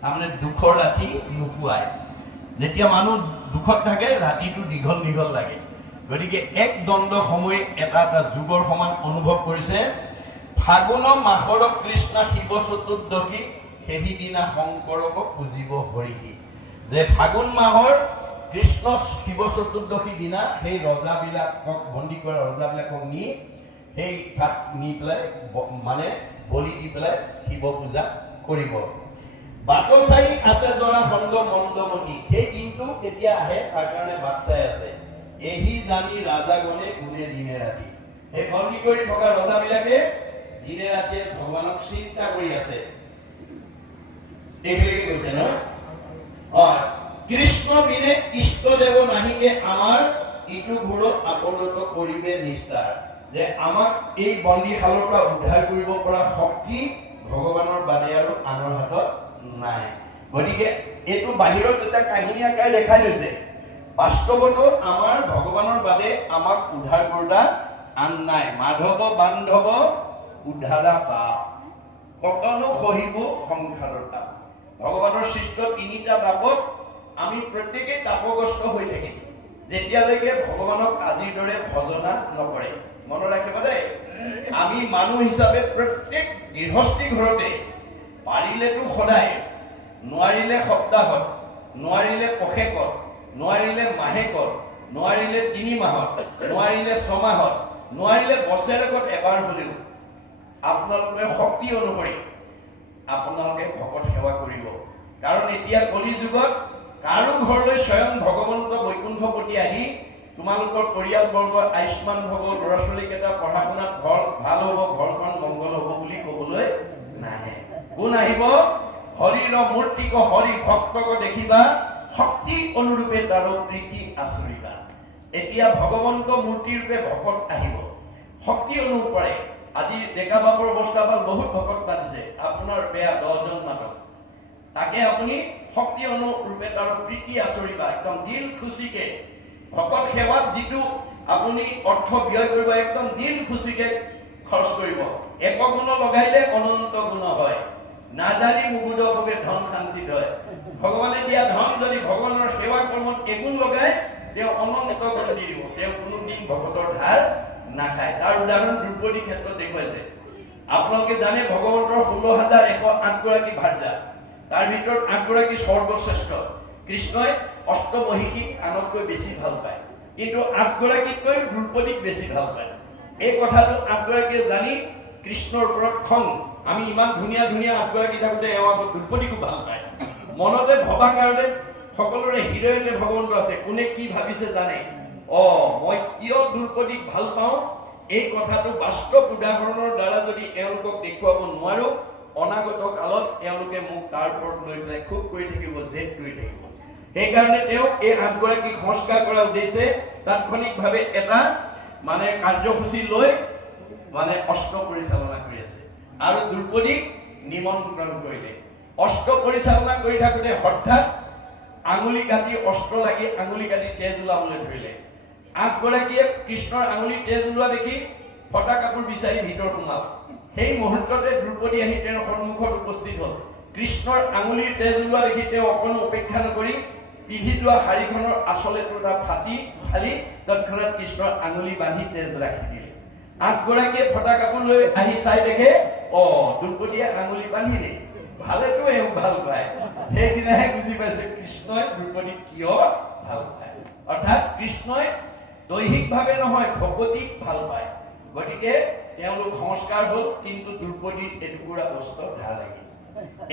তাৰমানে দুখৰ ৰাতি নুপুৱায়। যেতিয়া মানুহ দুখত থাকে ৰাতিটো দীঘল দীঘল লাগে। গতিকে এক দণ্ড সময় এটা এটা যুগৰ সমান অনুভৱ কৰিছে। ফাগুন মাহৰ কৃষ্ণ শিৱ চতুৰ্দশী সেইদিনা শংকৰক পুজিব হৰিহি। যে ফাগুন মাহৰ কৃষ্ণ শিৱ চতুৰ্দশী দিনা সেই ৰজাবিলাকক বন্দী কৰা ৰজাবিলাকক নি সেই তাত নি পেলাই মানে বলি দি পেলাই শিৱ পূজা কৰিব। বাটচাৰি আছে দৰা খণ্ড মন্দমতি, সেই দিনটো কেতিয়া আহে তাৰ কাৰণে বাট চাই আছে। এহি জানি ৰাজাগণে গুণে দিনে ৰাতি, সেই বন্দী কৰি থকা ৰজাবিলাকে দিনে ৰাতিয়ে ভগৱানক চিন্তা কৰি আছে। এইবিলাকে কৈছে ন, কৃষ্ণ বিনে ইষ্টদেৱ নাহিকে আমাৰ ইটো ঘূৰো আপদত কৰিবে নিষ্ঠাৰ। যে আমাক এই বন্দীশালৰ পৰা উদ্ধাৰ কৰিব পৰা শক্তি ভগৱানৰ বাদে আৰু আনৰ হাতত নাই। গতিকে এইটো বাহিৰত এটা কাহিনী আকাৰে দেখাই লৈছে, বাস্তৱতো আমাৰ ভগৱানৰ বাদে আমাক উদ্ধাৰ কৰা আন নাই। মাধৱ বান্ধৱ উদ্ধাৰা পা কতনো সহিব সংসাৰৰ তাপ। ভগৱানৰ সৃষ্ট তিনিটা তাপত আমি প্ৰত্যেকে তাপগ্ৰস্ত হৈ থাকিম যেতিয়ালৈকে ভগৱানক আজিৰ দৰে ভজনা নকৰে। মনত ৰাখিব দেই, আমি মানুহ হিচাপে প্ৰত্যেক গৃহস্থী ঘৰতে পাৰিলেতো সদায়, নোৱাৰিলে সপ্তাহত, নোৱাৰিলে পষেকত, নোৱাৰিলে মাহেকত, নোৱাৰিলে 3 মাহত, নোৱাৰিলে 6 মাহত, নোৱাৰিলে বছৰেকত এবাৰ হ'লেও আপোনালোকে শক্তি অনুসৰি আপোনালোকে ভকত সেৱা কৰিব। কাৰণ এতিয়া কলি যুগত কাৰো ঘৰলৈ স্বয়ং ভগৱন্ত বৈকুণ্ঠপতি আহি তোমালোকৰ পৰিয়ালবৰ্গ আয়ুষ্মান হ'ব, ল'ৰা ছোৱালীকেইটা পঢ়া শুনাত ভাল হ'ব, ঘৰখন মংগল হ'ব বুলি ক'বলৈ নাহে। কোন আহিব? হৰিৰ মূৰ্তিক হৰি ভক্তক দেখিবা, শক্তি অনুৰূপে তাৰ প্ৰীতি আচৰিবা। এতিয়া ভগৱন্ত মূৰ্তি ৰূপে ভকত আহিব, শক্তি অনুৰূপে। আজি ডেকা বাপৰ অৱস্থাত বহুত ভকত পাতিছে, আপোনাৰ বেয়া 10 জন মাত্ৰ, তাকে আপুনি শক্তি অনুৰূপে তাৰ প্ৰীতি আচৰিবা। একদম দিল খুচিকে ভকত সেৱাত যিটো আপুনি অৰ্থ ব্যয় কৰিব, একদম দিল খুচিকে খৰচ কৰিব। 1 গুণ লগাইলে অনন্ত গুণ হয়, নাজানি মুগুদভাৱে ধন সাঞ্চিত হয়। ভগৱানে দিয়া ধন যদি ভগৱানৰ সেৱা কৰ্মত 1 গুণ লগায়, তেওঁ অনন্ত গুণ দি দিব। তেওঁ কোনোদিন ভকতৰ ধাৰ নাখায়। তাৰ উদাহৰণ দ্ৰৌপদীৰ ক্ষেত্ৰত দেখুৱাইছে। আপোনালোকে জানে ভগৱন্তৰ 16,108 গৰাকী ভাৰ্যা, তাৰ ভিতৰত 8 গৰাকী সৰ্বশ্ৰেষ্ঠ। কৃষ্ণই অষ্টমহিষীক আনতকৈ বেছি ভাল পায়, কিন্তু 8 গৰাকীতকৈ দ্ৰৌপদীক বেছি ভাল পায়। এই কথাটো 8 গৰাকীয়ে জানি কৃষ্ণৰ ওপৰত খং, আমি ইমান ধুনীয়া ধুনীয়া 8 গৰাকী থাকোঁতে এওঁ আকৌ দ্ৰৌপদীকো ভাল পায়। মনতে ভবা কাৰণে সকলোৰে হৃদয়তে ভগৱন্ত আছে। কোনে কি ভাবিছে জানে, মই কিয় দ্ৰৌপদীক ভাল পাওঁ, এই কথাটো বাস্তৱ উদাহৰণৰ দ্বাৰা যদি এওঁলোকক দেখুৱাব নোৱাৰো, অনাগত কালত এওঁলোকে মোক তাৰ ওপৰত লৈ পেলাই খুব কৰি থাকিব, জেদ কৰি থাকিব। সেইকাৰণে তেওঁ এই 8 গৰাকীক সংস্কাৰ কৰাৰ উদ্দেশ্যে তাৎক্ষণিকভাৱে এটা মানে কাৰ্যসূচী লৈ মানে অস্ত্ৰ পৰিচালনা কৰি আছে আৰু দ্ৰৌপদীক নিমন্ত্ৰণ কৰিলে। অস্ত্ৰ পৰিচালনা কৰি থাকোঁতে হঠাৎ আঙুলি কাটি অস্ত্ৰ লাগি আঙুলি কাটি তেজ ওলাবলৈ ধৰিলে। 8 গৰাকীয়ে কৃষ্ণৰ আঙুলি তেজ ওলোৱা দেখি ফটা কাপোৰ বিচাৰি ভিতৰ সোমাল। সেই মুহূৰ্ততে দ্ৰৌপদী আহি তেওঁৰ সন্মুখত উপস্থিত হ'ল। কৃষ্ণৰ আঙুলিৰ তেজ ওলোৱা দেখি তেওঁ অকণো উপেক্ষা নকৰি পিন্ধি যোৱা শাৰীখনৰ আচলে এটা ফালি তৎক্ষণাৎ কৃষ্ণৰ আঙুলি বান্ধি তেজ ৰাখি দিলে। 8 গৰাকীয়ে ফটা কাপোৰ লৈ আহি চাই দেখে, দ্ৰৌপদীয়ে আঙুলি বান্ধিলে, ভালেতো এওঁ ভাল পায়। সেইদিনাহে বুজি পাইছে কৃষ্ণই দ্ৰৌপদীক কিয় ভাল পায়। অৰ্থাৎ কৃষ্ণই দৈহিকভাৱে নহয়, ভকতিক ভাল পায়। গতিকে তেওঁলোক সংস্কাৰ হ'ল, কিন্তু দ্ৰৌপদীৰ এটুকুৰা বস্ত্ৰৰ ধাৰ লাগিল।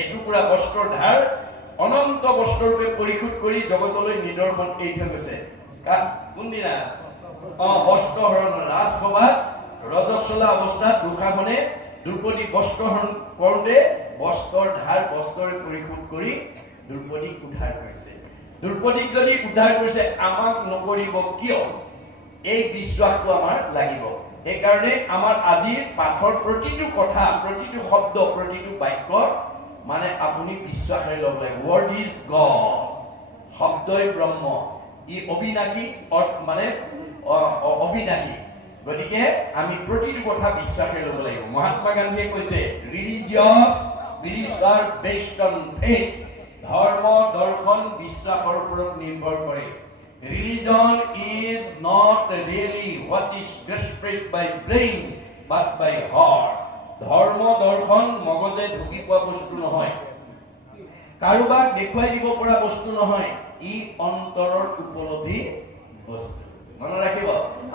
এটুকুৰা বস্ত্ৰৰ ধাৰ অনন্ত বস্ত্ৰৰূপে পৰিশোধ কৰি জগতলৈ নিদৰ্শন এৰি থৈ গৈছে। কোনদিনা? বস্ত্ৰহৰণ ৰাজসভাত ৰজস্বলা অৱস্থাত দুঃশাসনে দ্ৰৌপদীক বস্ত্ৰহৰণ কৰোঁতে বস্ত্ৰৰ ধাৰ বস্ত্ৰৰে পৰিশোধ কৰি দ্ৰৌপদীক উদ্ধাৰ কৰিছে। দ্ৰৌপদীক যদি উদ্ধাৰ কৰিছে, আমাক নকৰিব কিয়? এই বিশ্বাসটো আমাৰ লাগিব। সেইকাৰণে আমাৰ আজিৰ পাঠৰ প্ৰতিটো কথা, প্ৰতিটো শব্দ, প্ৰতিটো বাক্য মানে আপুনি বিশ্বাসেৰে ল'ব লাগে। ৱৰ্ড ইজ গড, শব্দই ব্ৰহ্ম, ই অবিনাশী, মানে অবিনাশী। গতিকে আমি প্ৰতিটো কথা বিশ্বাসেৰে ল'ব লাগিব। মহাত্মা গান্ধীয়ে কৈছে, religious believes R based on faith ধৰ্ম দৰ্শন বিশ্বাসৰ ওপৰত নিৰ্ভৰ কৰে Religion is not really what is grasped by brain but by heart ধৰ্ম দৰ্শন মগজে ঢুকি পোৱা বস্তু নহয় কাৰোবাক দেখুৱাই দিব পৰা বস্তু নহয় ই অন্তৰৰ উপলব্ধি বস্তু মনত ৰাখিব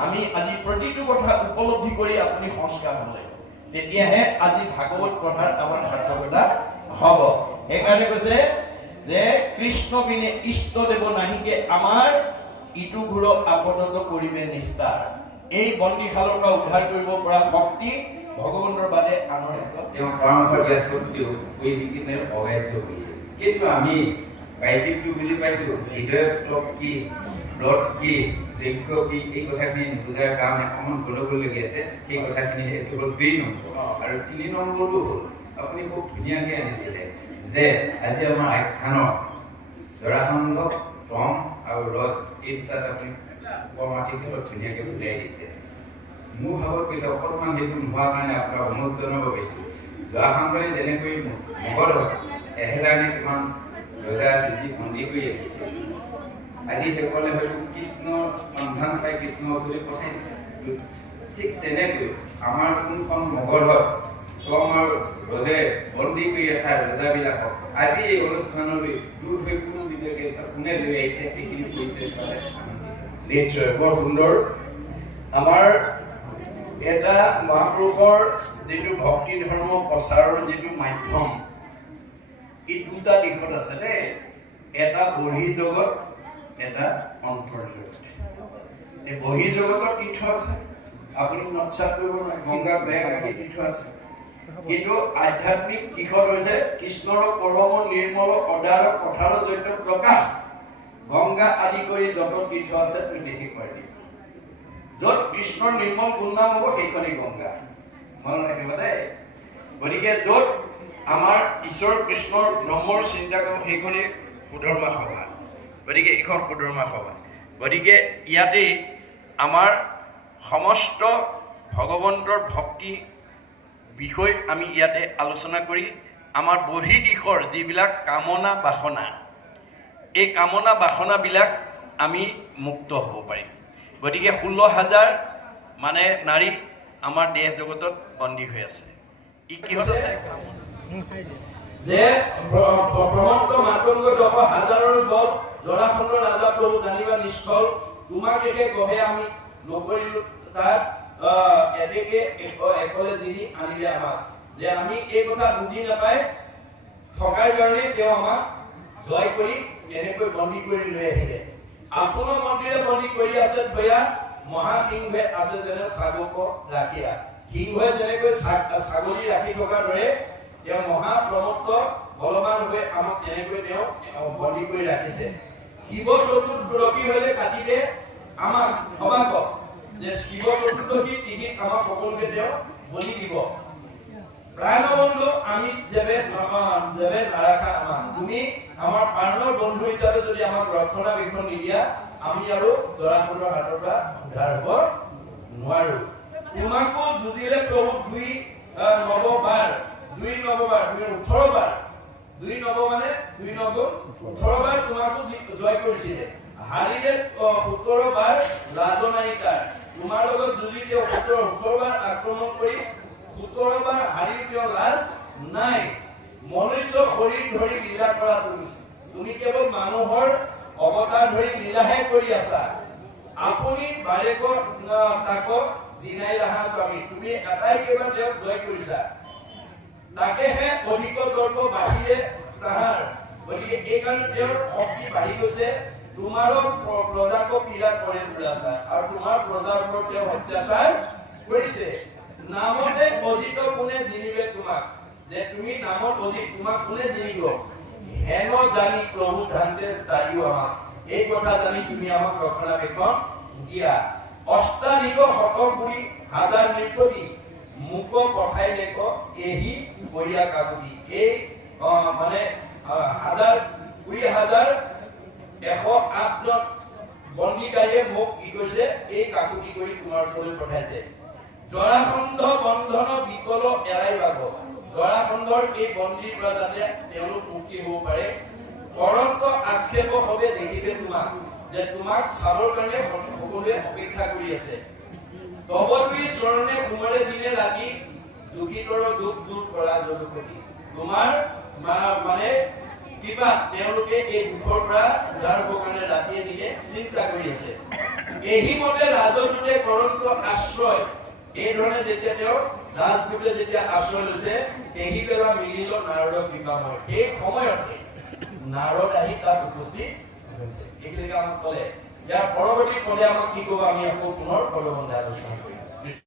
আমি আজি প্ৰতিটো কথা উপলব্ধি কৰি আপুনি সংস্কাৰ হ'লে তেতিয়াহে আজি ভাগৱত পঢ়াৰ আমাৰ সাৰ্থকতা হ'ব সেইকাৰণে কৈছে যে কৃষ্ণ বিনে ইষ্ট দেৱ নাহিকে আমাৰ ইটো ঘূৰ আপদত কৰিবে নিষ্ঠাৰ এই বন্দীশালৰ পৰা উদ্ধাৰ কৰিব পৰা শক্তি ভগৱানৰ বাদে আনৰ তেওঁ পৰামৰ্শ দিয়া সত্ত্বেও এই যিখিনি অবাধ্য হৈছে কিন্তু আমি বাইজিকটো বুজি পাইছো হৃদয়ত কি ব্লড কি যজ্ঞ কি এই কথাখিনি নুবুজাৰ কাৰণে অকণমান গলগলগি আছে সেই কথাখিনি এইটো হ'ল 2 নম্বৰ আৰু 3 নম্বৰটো হ'ল আপুনি খুব ধুনীয়াকৈ আনিছিলে যে আজি আমাৰ আখ্যানত জৰাসন্ধ টম আৰু ৰস এই দুটাত আপুনি কৰ্মাৰ্থিকত ধুনীয়াকৈ বুজাই দিছে মোৰ ভাৱত কৈছে অকণমান সেইটো নোহোৱাৰ কাৰণে আপোনাক অনুৰোধ জনাব গৈছিলোঁ জৰাসন্ধই যেনেকৈ মগধত 1000 নে কিমান ৰজা আছে যি বন্দী কৰি ৰাখিছে আজি সেইসকলে হয়তো কৃষ্ণৰ সন্ধান পাই কৃষ্ণৰ ওচৰলৈ পঠাইছে ঠিক তেনেকৈ আমাৰ কোনখন মগধত কম আৰু ৰজে বন্দী কৰি ৰখা ৰজাবিলাকক আজি এই অনুষ্ঠানলৈ দূৰ হৈ কোনো বিবেকে কোনে লৈ আহিছে সেইখিনি কৈছে নিশ্চয় বৰ সুন্দৰ আমাৰ এটা মহাপুৰুষৰ যিটো ভক্তি ধৰ্ম প্ৰচাৰৰ যিটো মাধ্যম এই দুটা দিশত আছে দেই এটা বহি জগত এটা অন্তৰ জগত এই বহি জগতৰ তীৰ্থ আছে আপুনি নৎসাত কৰিব নোৱাৰে গংগা বেয়াগাগী তীৰ্থ আছে কিন্তু আধ্যাত্মিক দিশত হৈছে কৃষ্ণৰ পৰম নিৰ্মল অদাৰ কথাৰ জৰিয়তে প্ৰকাশ গংগা আদি কৰি যত তীৰ্থ আছে তুমি দেখি পাৰি য'ত কৃষ্ণৰ নিৰ্মল গুণনাম হ'ব সেইখনেই গংগা মনত ৰাখিব দেই গতিকে য'ত আমাৰ ঈশ্বৰ কৃষ্ণৰ ব্ৰহ্মৰ চিন্তা কৰিব সেইখনেই সুধৰ্মা সভা গতিকে এইখন সুধৰ্মা সভা গতিকে ইয়াতেই আমাৰ সমস্ত ভগৱন্তৰ ভক্তি বিষয় আমি ইয়াতে আলোচনা কৰি আমাৰ বহি দিশৰ যিবিলাক কামনা বাসনা এই কামনা বাসনাবিলাক আমি মুক্ত হ'ব পাৰিম গতিকে 16,000 মানে নাৰী আমাৰ দেহ জগতত বন্দী হৈ আছে ই কিহত আছে যে প্ৰমন্ত মাতংগ দহ হাজাৰৰ বল জৰাসন্ধৰ ৰাজা প্ৰভু জানিবা নিষ্ফল তোমাক একে গহে আমি নকৰিলো তাত এতেকে একলে যিনি আনিলে আমাক যে আমি এই কথা বুজি নাপাই থকাৰ কাৰণে তেওঁ আমাক জয় কৰি এনেকৈ বন্দী কৰি লৈ আহিলে আপোনাৰ মন্দিৰে বন্দী কৰি আছে ভয়া মহাসিংহে আছে যেনে ছাগক ৰাখিয়া সিংহে যেনেকৈ ছাগলী ৰাখি থকাৰ দৰে তেওঁ মহাপ্ৰমত্ত বলৱান হৈ আমাক তেনেকৈ তেওঁ বন্দী কৰি ৰাখিছে শিৱ চতুৰ্দশী হ'লে কাটিলে আমাক সবাক যে শিৱ চতুৰ্দশী তিথিত আমাক সকলোকে তেওঁ বলি দিব প্ৰাণবন্ধু আমি যেবে নাৰাখা আমাক তুমি আমাৰ প্ৰাণৰ বন্ধু হিচাপে যদি আমাক ৰক্ষণাবেক্ষণ নিদিয়া আমি আৰু জৰাসন্ধৰ হাতৰ পৰা উদ্ধাৰ হ'ব নোৱাৰো তোমাকো যুঁজিলে প্ৰভু 2 নৱবাৰ 18 বাৰ 2 নৱ মানে 2 নৱ 18 বাৰ তোমাকো জয় কৰিছিলে হাৰিলে 17 বাৰ লাজনায়িকা তোমাৰ লগত যুঁজি তেওঁ 17 বাৰ আক্ৰমণ কৰি 17 বাৰ হাৰি তেওঁ লাজ নাই মনুষ্য শৰীৰ ধৰি লীলা কৰা তুমি কেৱল মানুহৰ অৱতাৰ ধৰি লীলাহে কৰি আছা আপুনি বাৰেক তাক জিনাই ৰাহা স্বামী তুমি এটাই কেৱল তেওঁক জয় কৰিছা তাকেহে অধিক গৰ্ব বাঢ়িলে তাহাৰ গতিকে এইকাৰণে তেওঁৰ শক্তি বাঢ়ি গৈছে তোমাৰো প্ৰজাক পীড়া কৰে দুৰাচাৰ আৰু তোমাৰ প্ৰজাৰ ওপৰত তেওঁ অত্যাচাৰ কৰিছে নামতে অজিত কোনে জিনিবে তোমাক যে তুমি নামত অজিত তোমাক কোনে জিনিব হেন জানি প্ৰভু ধান্তে তাৰিও আমাক এই কথা জানি তুমি আমাক ৰক্ষণাবেক্ষণ দিয়া অষ্টাধিক শতকুৰি হাজাৰ নৃপতি মুক পঠাই দেখ এহি কৰিয়া কাকুতি এই মানে 20,000 জন বন্দীকাৰীয়ে মোক কি কৈছে এই কাকুতি কৰি তোমাৰ ওচৰলৈ পঠাইছে জৰাসন্ধ বন্ধন বিকল এৰাই বাগ জৰাসন্ধৰ এই বন্দীৰ পৰা যাতে তেওঁলোক মুক্তি হ'ব পাৰে পৰন্ত আক্ষেপ হবে দেখিবে তোমাক, যে তোমাক চাবৰ কাৰণে সকলোৱে অপেক্ষা কৰি আছে। তব তুই চৰণে সোমৰে দিনে ৰাতি দুখিতৰ দুখ দূৰ কৰা জলপতি। তোমাৰ মানে কিবা তেওঁলোকে এই দুখৰ পৰা উদ্ধাৰ হ'বৰ কাৰণে ৰাতিয়ে দিনে চিন্তা কৰি আছে। এই মতে ৰাজদূতে কৰন্ত আশ্ৰয়, এই ধৰণে যেতিয়া তেওঁ ৰাজদূতে যেতিয়া আশ্ৰয় লৈছে, এই বেলা মিলিল নাৰদৰ কৃপাময়। এই সময়তে নাৰদ আহি তাত উপস্থিত হৈছে। এইখিনিকে আমাক ক'লে। ইয়াৰ পৰৱৰ্তী পদে আমাক কি ক'ব আমি আকৌ পুনৰ পদবন্ধে আলোচনা কৰিম।